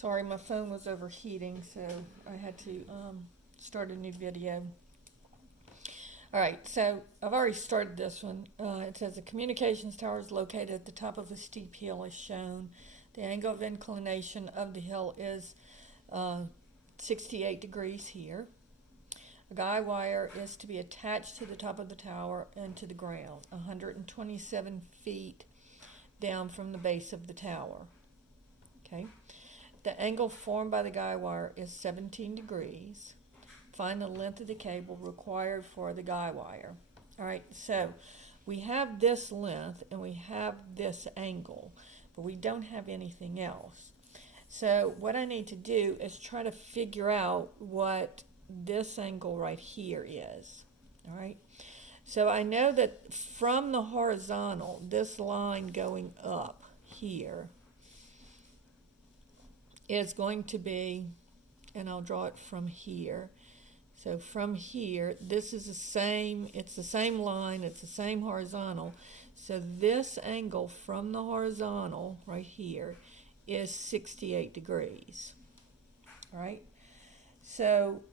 Sorry, my phone was overheating, so I had to start a new video. All right, so I've already started this one. It says the communications tower is located at the top of a steep hill as shown. The angle of inclination of the hill is 68 degrees here. A guy wire is to be attached to the top of the tower and to the ground, 127 feet down from the base of the tower. Okay. The angle formed by the guy wire is 17 degrees. Find the length of the cable required for the guy wire. All right, so we have this length and we have this angle, but we don't have anything else. So what I need to do is try to figure out what this angle right here is. All right, so I know that from the horizontal, this line going up here is going to be, and I'll draw it from here. So from here, this is it's the same line, it's the same horizontal. So this angle from the horizontal right here is 68 degrees. All right. So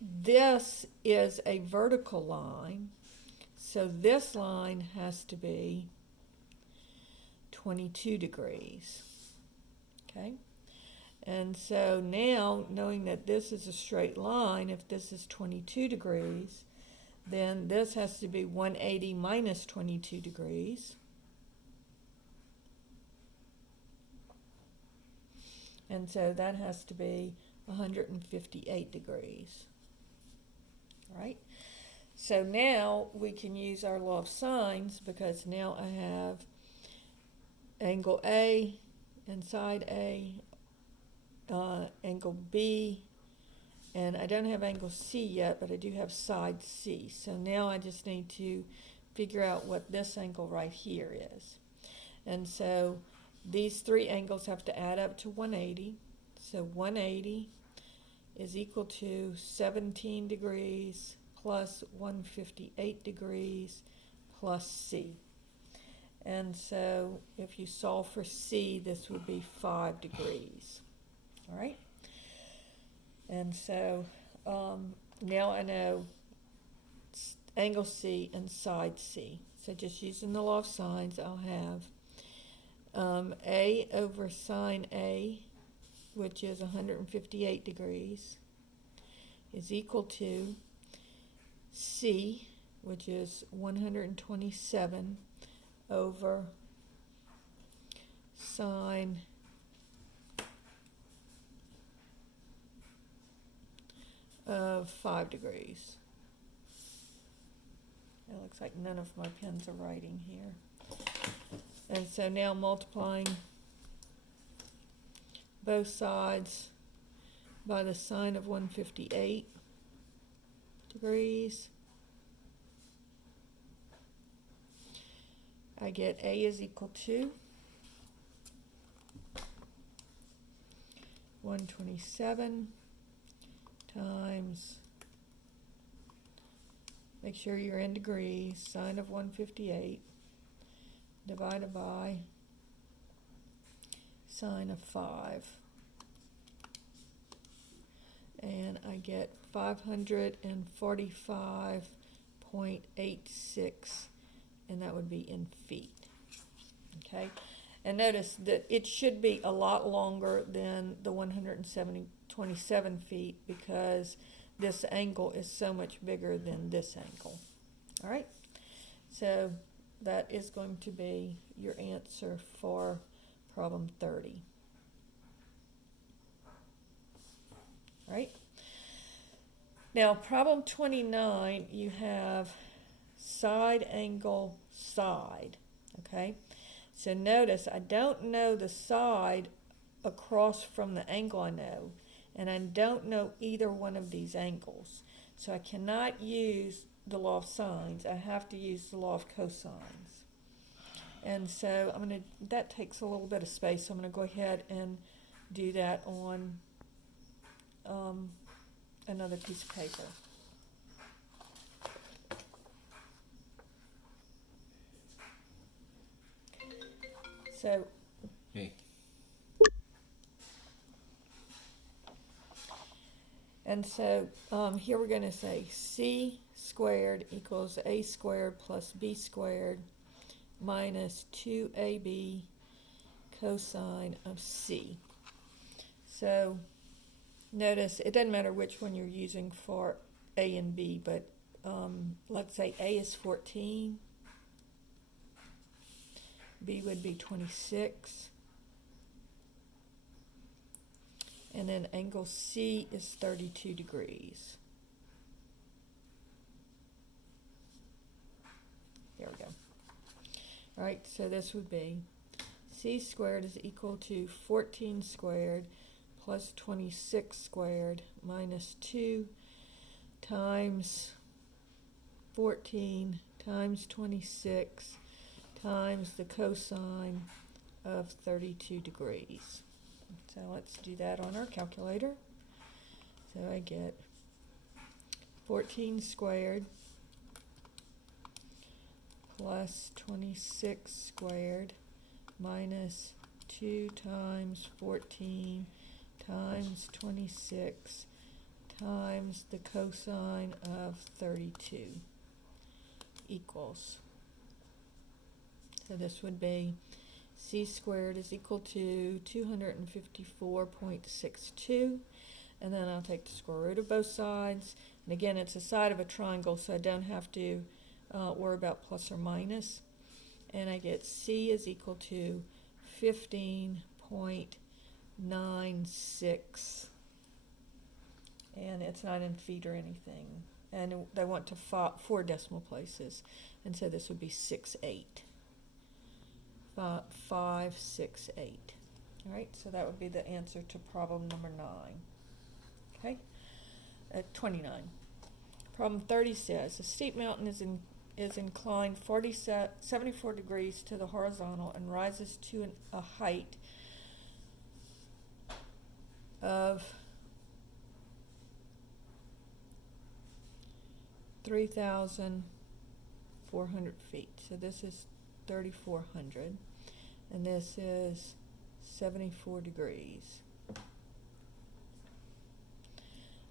this is a vertical line. So this line has to be 22 degrees. Okay. And so now, knowing that this is a straight line, if this is 22 degrees, then this has to be 180 minus 22 degrees. And so that has to be 158 degrees. All right. So now we can use our law of sines, because now I have angle A and side A, angle B, and I don't have angle C yet, but I do have side C. So now I just need to figure out what this angle right here is. And so these three angles have to add up to 180. So 180 is equal to 17 degrees plus 158 degrees plus C. And so if you solve for C, this would be 5 degrees. All right. And so now I know angle C and side C. So just using the law of sines, I'll have A over sine A, which is 158 degrees, is equal to C, which is 127 over sine of 5 degrees. It looks like none of my pens are writing here. And so now multiplying both sides by the sine of 158 degrees, I get A is equal to 127 times, make sure you're in degrees, sine of 158 divided by sine of 5. And I get 545.86, and that would be in feet. Okay, and notice that it should be a lot longer than the 127 feet, because this angle is so much bigger than this angle. All right, so that is going to be your answer for problem 30. All right. Now, problem 29, you have side angle side. Okay. So notice I don't know the side across from the angle I know, and I don't know either one of these angles. So I cannot use the law of sines. I have to use the law of cosines. And so that takes a little bit of space, so I'm going to go ahead and do that on another piece of paper. So Hey. And so here we're going to say c squared equals a squared plus b squared minus 2ab cosine of c. So notice it doesn't matter which one you're using for a and b, but let's say a is 14, b would be 26, and then angle C is 32 degrees. There we go. All right, so this would be C squared is equal to 14 squared plus 26 squared minus 2 times 14 times 26 times the cosine of 32 degrees. So let's do that on our calculator. So I get 14 squared plus 26 squared minus 2 times 14 times 26 times the cosine of 32 equals. So this would be c squared is equal to 254.62, and then I'll take the square root of both sides. And again, it's a side of a triangle, so I don't have to worry about plus or minus. And I get c is equal to 15.96, and it's not in feet or anything. And they want to 4 decimal places, and so this would be 68. 568. All right, so that would be the answer to problem number 9. Okay, at 29. Problem 30 says a steep mountain is inclined 74 degrees to the horizontal and rises to a height of 3,400 feet. So this is 3,400, and this is 74 degrees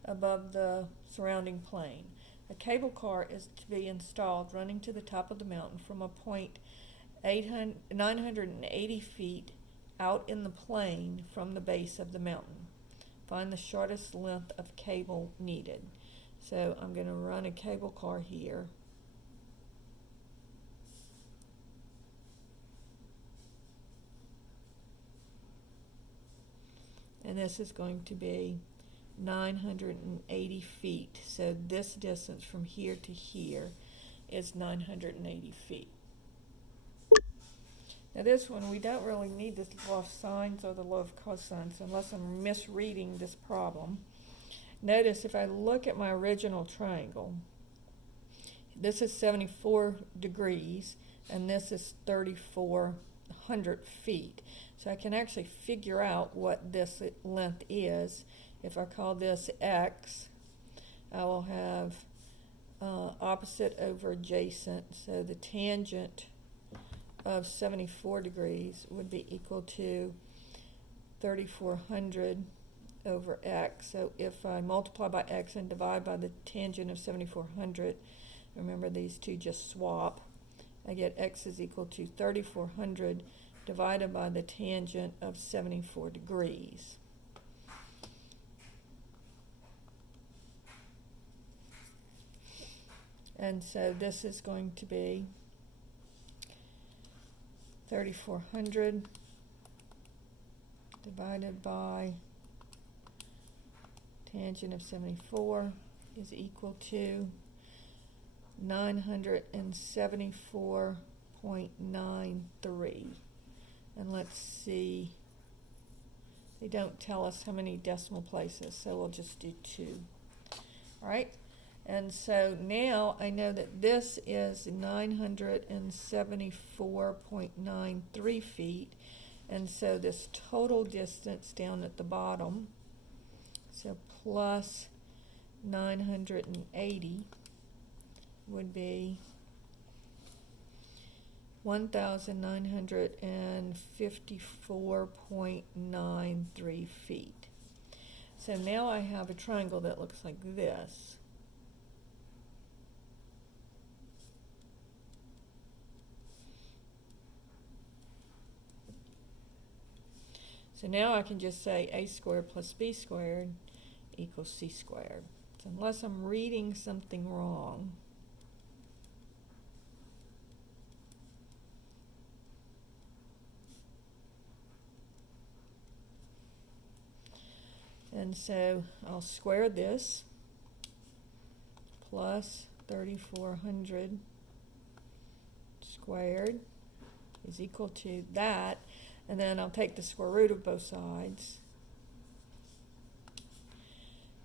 above the surrounding plain. A cable car is to be installed running to the top of the mountain from a point 980 feet out in the plain from the base of the mountain. Find the shortest length of cable needed. So I'm going to run a cable car here. And this is going to be 980 feet. So this distance from here to here is 980 feet. Now this one, we don't really need the law of sines or the law of cosines unless I'm misreading this problem. Notice if I look at my original triangle, this is 74 degrees and this is 3,400 feet. So I can actually figure out what this length is. If I call this x, I will have opposite over adjacent. So the tangent of 74 degrees would be equal to 3,400 over x. So if I multiply by x and divide by the tangent of 7,400, remember these two just swap, I get x is equal to 3,400 divided by the tangent of 74 degrees. And so this is going to be 3,400 divided by tangent of 74 is equal to 974.93. And let's see, they don't tell us how many decimal places, so we'll just do 2. All right, and so now I know that this is 974.93 feet, and so this total distance down at the bottom, so plus 980 would be 1,954.93 feet. So now I have a triangle that looks like this. So now I can just say a squared plus b squared equals c squared. So unless I'm reading something wrong, and so I'll square this plus 3,400 squared is equal to that, and then I'll take the square root of both sides.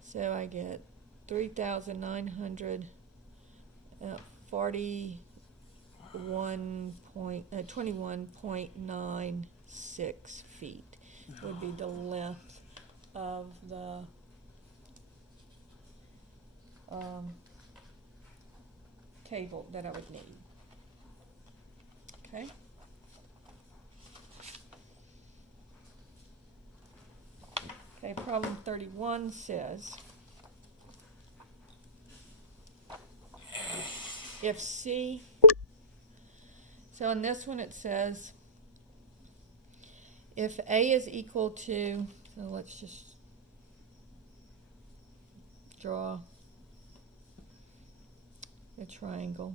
So I get 21.96 feet would be the length of the cable that I would need. Okay. Okay, problem 31 says, if C, so in this one it says, if A is equal to, so let's just draw a triangle.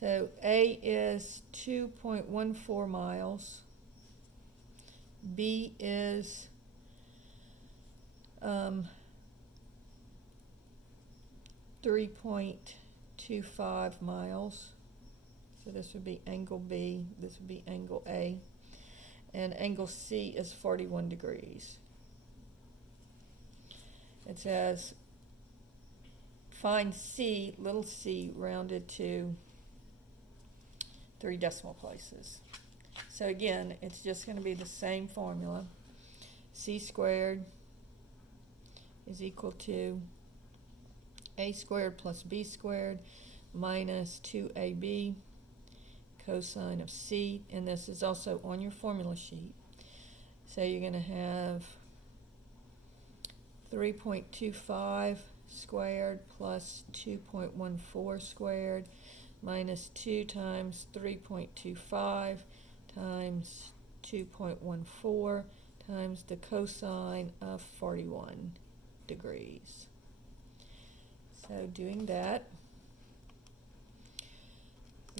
So A is 2.14 miles, B is 3.25 miles. So this would be angle B, this would be angle A, and angle C is 41 degrees. It says find C, little c, rounded to 3 decimal places. So again, it's just going to be the same formula. C squared is equal to a squared plus b squared minus 2ab cosine of c, and this is also on your formula sheet. So you're going to have 3.25 squared plus 2.14 squared minus 2 times 3.25 times 2.14 times the cosine of 41 degrees. So doing that,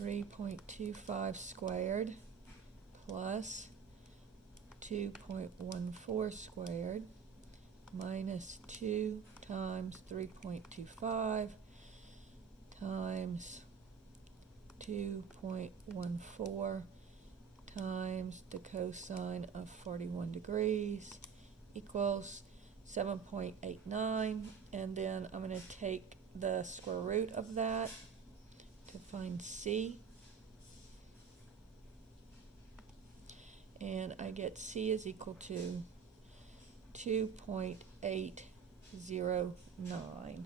3.25 squared plus 2.14 squared minus 2 times 3.25 times 2.14 times the cosine of 41 degrees equals 7.89, and then I'm going to take the square root of that to find C, and I get C is equal to 2.809, and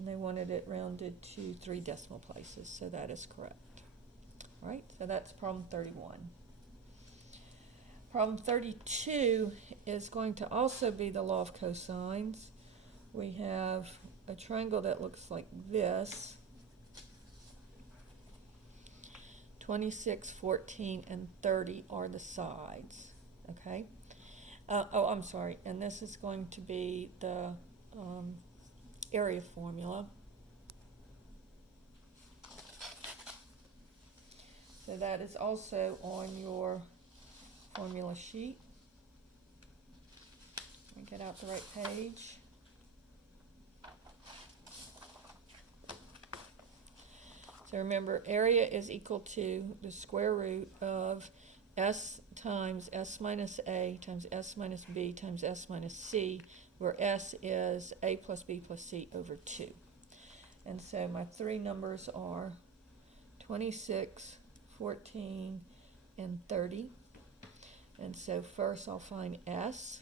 they wanted it rounded to 3 decimal places, so that is correct. All right, so that's problem 31. Problem 32 is going to also be the law of cosines. We have a triangle that looks like this. 26, 14, and 30 are the sides, okay? I'm sorry, and this is going to be the area formula. So that is also on your formula sheet. Let me get out the right page. So remember, area is equal to the square root of s times s minus a times s minus b times s minus c, where s is a plus b plus c over 2. And so my 3 numbers are 26, 14, and 30. And so first I'll find s.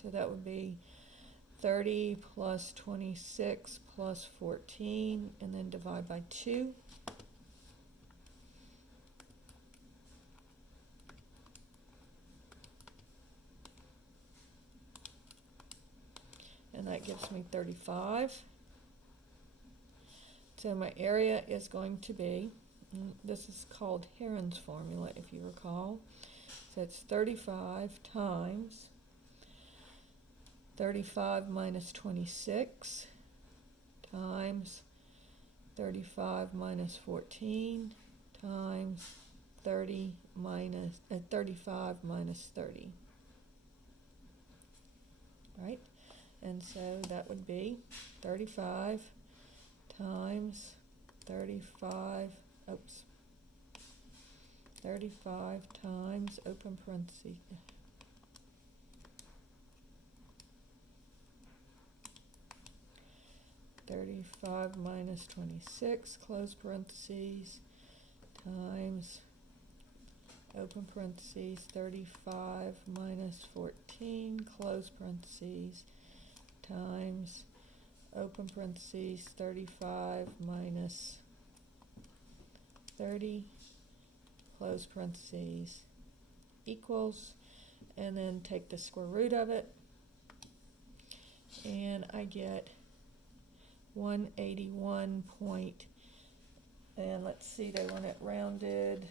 So that would be 30 plus 26 plus 14, and then divide by 2. and that gives me 35. So my area is going to be, this is called Heron's formula if you recall. So it's 35 times 35 minus 26 times 35 minus 14 times 35 minus 30. Right? And so that would be 35 times 35 times, open parentheses, 35 minus 26, close parentheses, times, open parentheses, 35 minus 14, close parentheses, times, open parentheses, 35 minus 30, close parentheses, equals, and then take the square root of it, and I get 181 point, and let's see, they want it rounded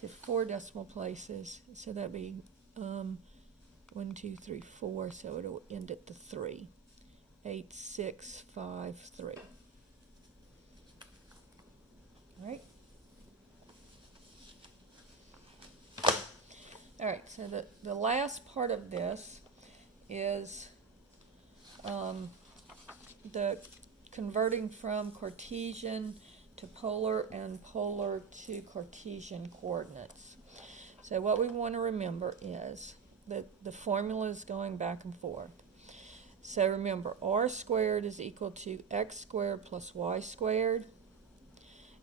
to 4 decimal places, so that'd be 1, 2, 3, 4, so it'll end at the 3. 8653. All right. All right, so the last part of this is the converting from Cartesian to polar and polar to Cartesian coordinates. So what we want to remember is that the formula is going back and forth. So remember, r squared is equal to x squared plus y squared,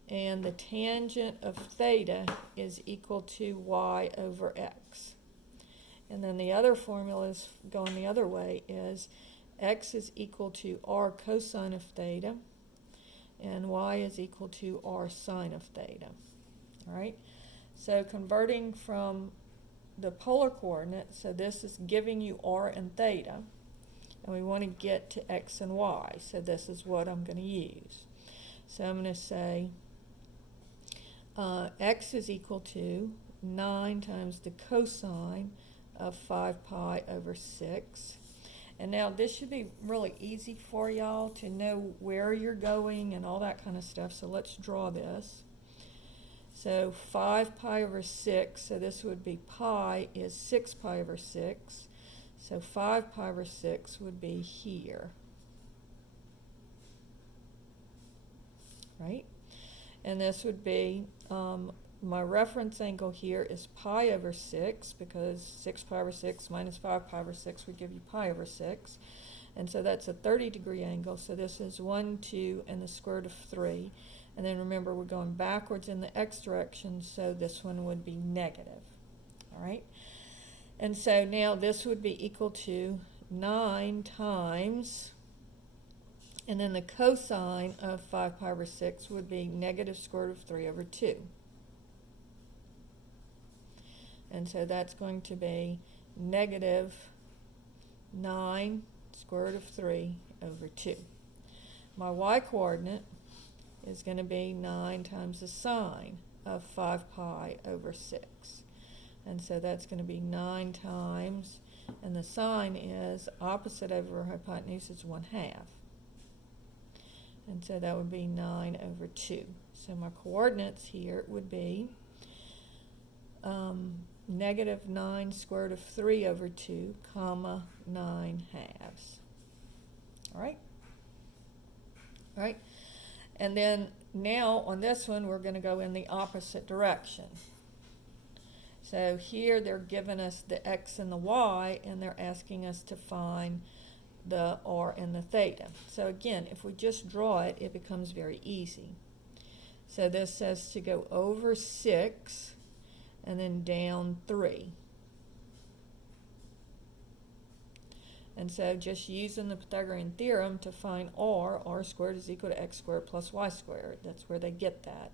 and the tangent of theta is equal to y over x. And then the other formula is going the other way, is x is equal to r cosine of theta, and y is equal to r sine of theta. All right? So converting from the polar coordinate, so this is giving you r and theta, and we want to get to x and y, so this is what I'm going to use. So I'm going to say x is equal to 9 times the cosine of 5 pi over 6. And now this should be really easy for y'all to know where you're going and all that kind of stuff, so let's draw this. So 5 pi over 6, so this would be pi is 6 pi over 6. So 5 pi over 6 would be here. Right? And this would be, my reference angle here is pi over 6, because 6 pi over 6 minus 5 pi over 6 would give you pi over 6. And so that's a 30-degree angle. So this is 1, 2, and the square root of 3. And then remember, we're going backwards in the x direction, so this one would be negative. All right? And so now this would be equal to 9 times, and then the cosine of 5 pi over 6 would be negative square root of 3 over 2. And so that's going to be negative 9 square root of 3 over 2. My y-coordinate is going to be 9 times the sine of 5 pi over 6. And so that's going to be 9 times, and the sine is opposite over hypotenuse is 1/2. And so that would be 9 over 2. So my coordinates here would be negative 9 square root of 3 over 2, comma 9/2. All right? All right? And then now on this one, we're going to go in the opposite direction. So here they're giving us the x and the y, and they're asking us to find the r and the theta. So again, if we just draw it, it becomes very easy. So this says to go over 6 and then down 3. And so just using the Pythagorean theorem to find r squared is equal to x squared plus y squared. That's where they get that.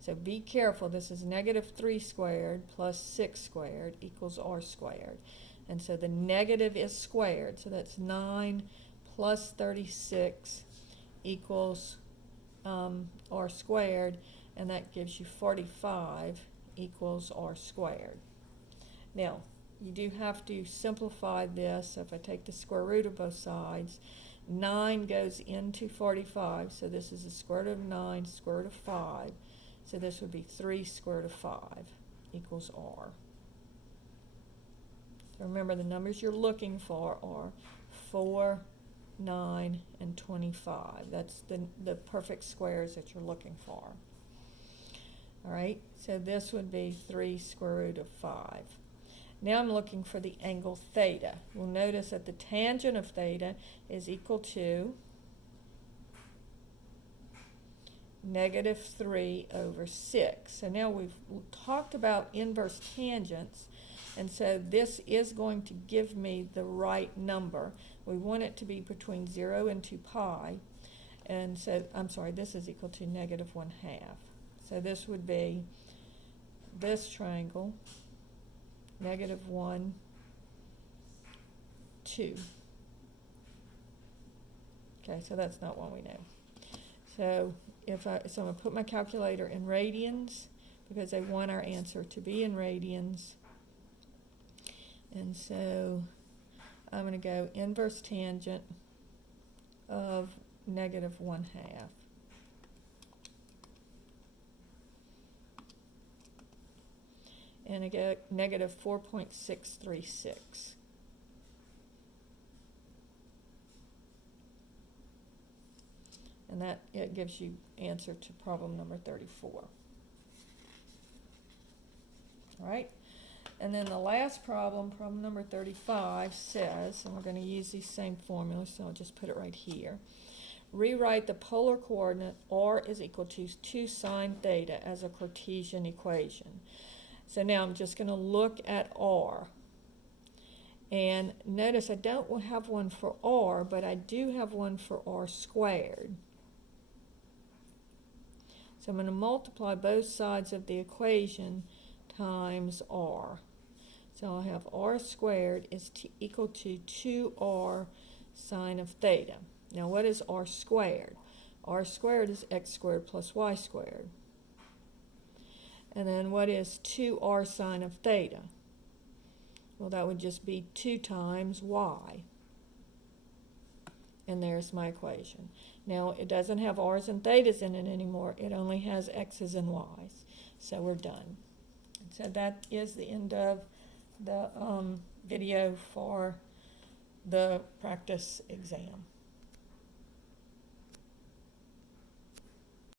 So be careful, this is negative 3 squared plus 6 squared equals r squared. And so the negative is squared. So that's 9 plus 36 equals r squared, and that gives you 45 equals r squared. Now, you do have to simplify this. So if I take the square root of both sides, 9 goes into 45, so this is the square root of 9, square root of 5. So this would be 3 square root of 5 equals r. So remember, the numbers you're looking for are 4, 9, and 25. That's the perfect squares that you're looking for. All right, so this would be 3 square root of 5. Now I'm looking for the angle theta. We'll notice that the tangent of theta is equal to -3/6. So now we've talked about inverse tangents, and so this is going to give me the right number. We want it to be between 0 and 2 pi, and so, I'm sorry, this is equal to -1/2. So this would be this triangle, -1, 2. Okay, so that's not one we know. So I'm going to put my calculator in radians because I want our answer to be in radians. And so I'm going to go inverse tangent of -1/2. And I get -4.636. And that it gives you answer to problem number 34. All right. And then the last problem, problem number 35, says, and we're going to use these same formulas, so I'll just put it right here. Rewrite the polar coordinate r is equal to 2 sine theta as a Cartesian equation. So now I'm just going to look at r. And notice I don't have one for r, but I do have one for r squared. So I'm going to multiply both sides of the equation times r. So I'll have r squared is equal to 2r sine of theta. Now what is r squared? R squared is x squared plus y squared. And then what is 2r sine of theta? Well, that would just be 2 times y. And there's my equation. Now, it doesn't have r's and thetas in it anymore. It only has x's and y's. So we're done. So that is the end of the video for the practice exam.